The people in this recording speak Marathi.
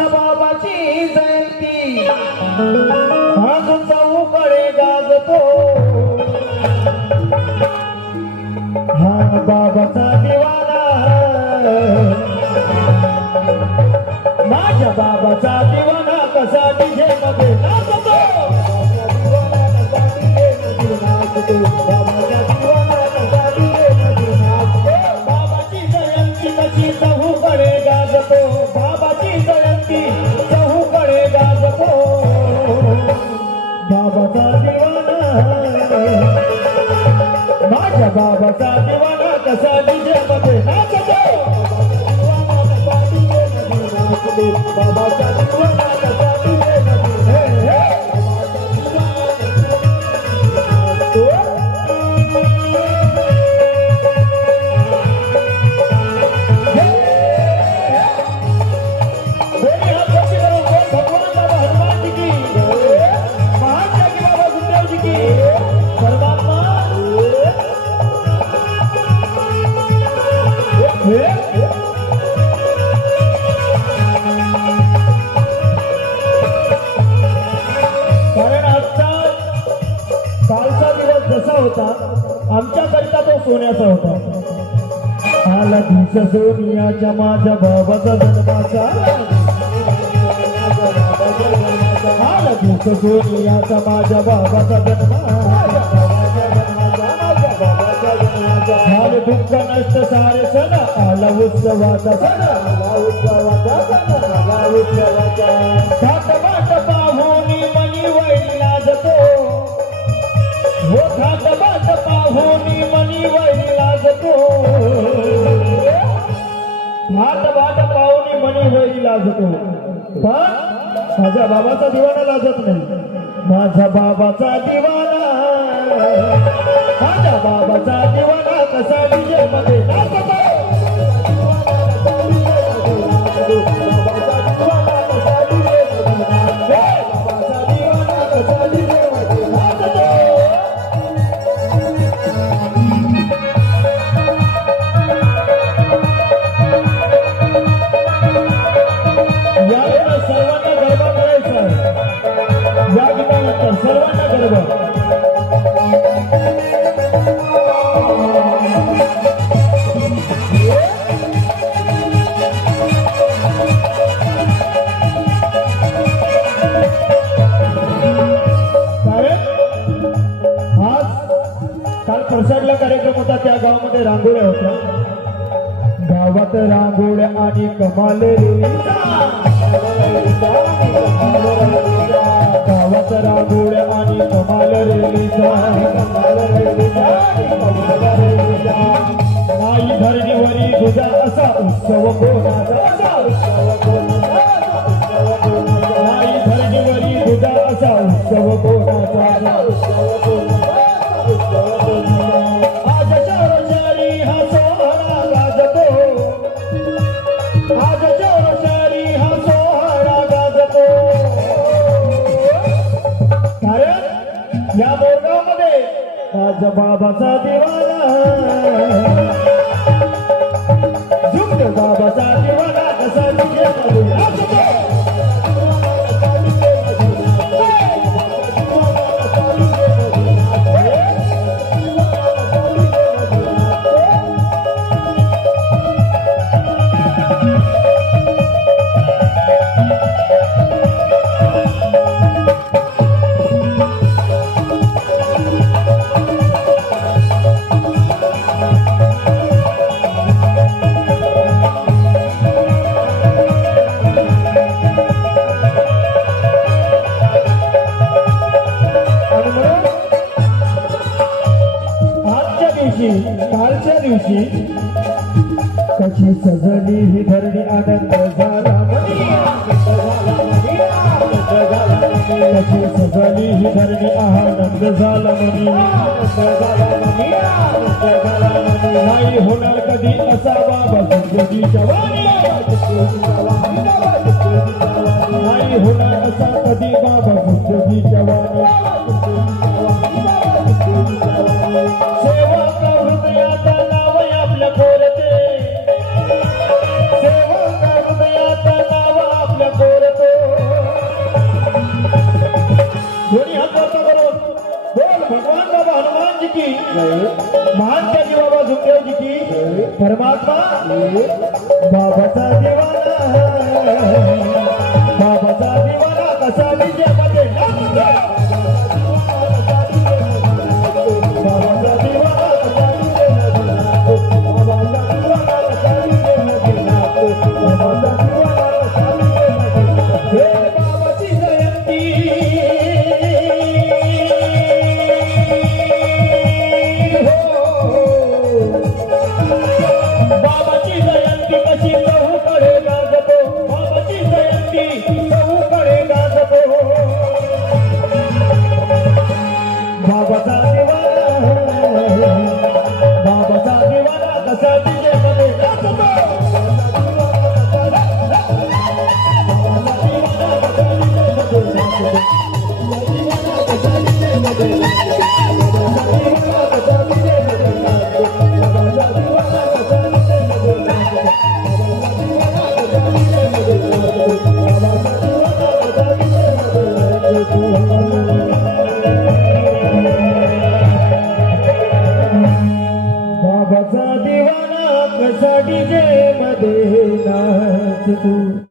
माझ्या बाबाची जयंती आज चौकडे गाजतो हा बाबाचा दिवाना माझ्या बाबाचा दिवाना कसा डीजे मध्ये नाचतो बाबाच्या दिवाना कसा डीजे मध्ये नाचतो बाबाची जयंती कशी चहूकडे गाजतो बाबाची जयंती चहूकडे गाजतो बाबाचा दिवाना माझ्या बाबाचा दिवाना कसा डीजे मध्ये नाचतो बाबाचा दिवाना कसा डीजे मध्ये भगवान बाबा हनुमान जी की महान त्यागी बाबा सुखदेव जी की परमात्मा कारण आजचा कालचा दिवस जसा होता आमच्याकरिता तो सोन्याचा होता आला दिवस सोनियाच्या माझ्या बाबाचा जन्माचा आला दिवस सोनियाचा माझ्या बाबाचा जन्म झाले दुःख नष्ट सारे सण आला उत्सवाचा सण थाट बाट पाहुणी मनी वैरी लाजतो हो थाट बाट पाहुणी मनी वैरी लाजतो थाट बाट पाहुणी मनी वैरी लाजतो पण माझ्या बाबाचा दिवाना लाजत नाही माझ्या बाबाचा दिवाना माझ्या बाबाचा दिवाना कसा डीजे मध्ये नाचतो सर्वांना गरबा करायचा या गीतानंतर सर्वांना गरबा काल प्रसादला कार्यक्रम होता त्या गावामध्ये रांगोळ्या होत्या गावात रांगोळ्या आणि कमाल गावात रांगोळ्या आणि कमाल आई धरणीवरी तुझा असा उत्सव कोणाचा आई धरणीवरी तुझा असा उत्सव कोणाचा आज चौरचारी हा सोहळा गाजतो आज चौरचारी हा सोहळा गाजतो कारण या मोरगावमध्ये माझ्या बाबाचा दिवाना झुमतो बाबाचा दिवाना कसा डीजे मध्ये नाचतो कालच्या दिवशी कशी सजली ही धरणी आनंद झाला कशी सजली ही धरणी आनंद झाला नाही होणार कधी असा बाबा सुखदेवीच्या वाणी नाही होणार असा कधी बाबा सुखदेवीच्या वाणी सेवक हृदयात नाव आपल्या कोरते सेवक हृदयात नाव आपल्या कोरते महात्मा बाबाचा दिवाना कसा विजयामध्ये बाबाचा दिवाना कसा हे बाबाची जयंती बाबाची जयंती कशी चहूकडे गाजतो बाबाची जयंती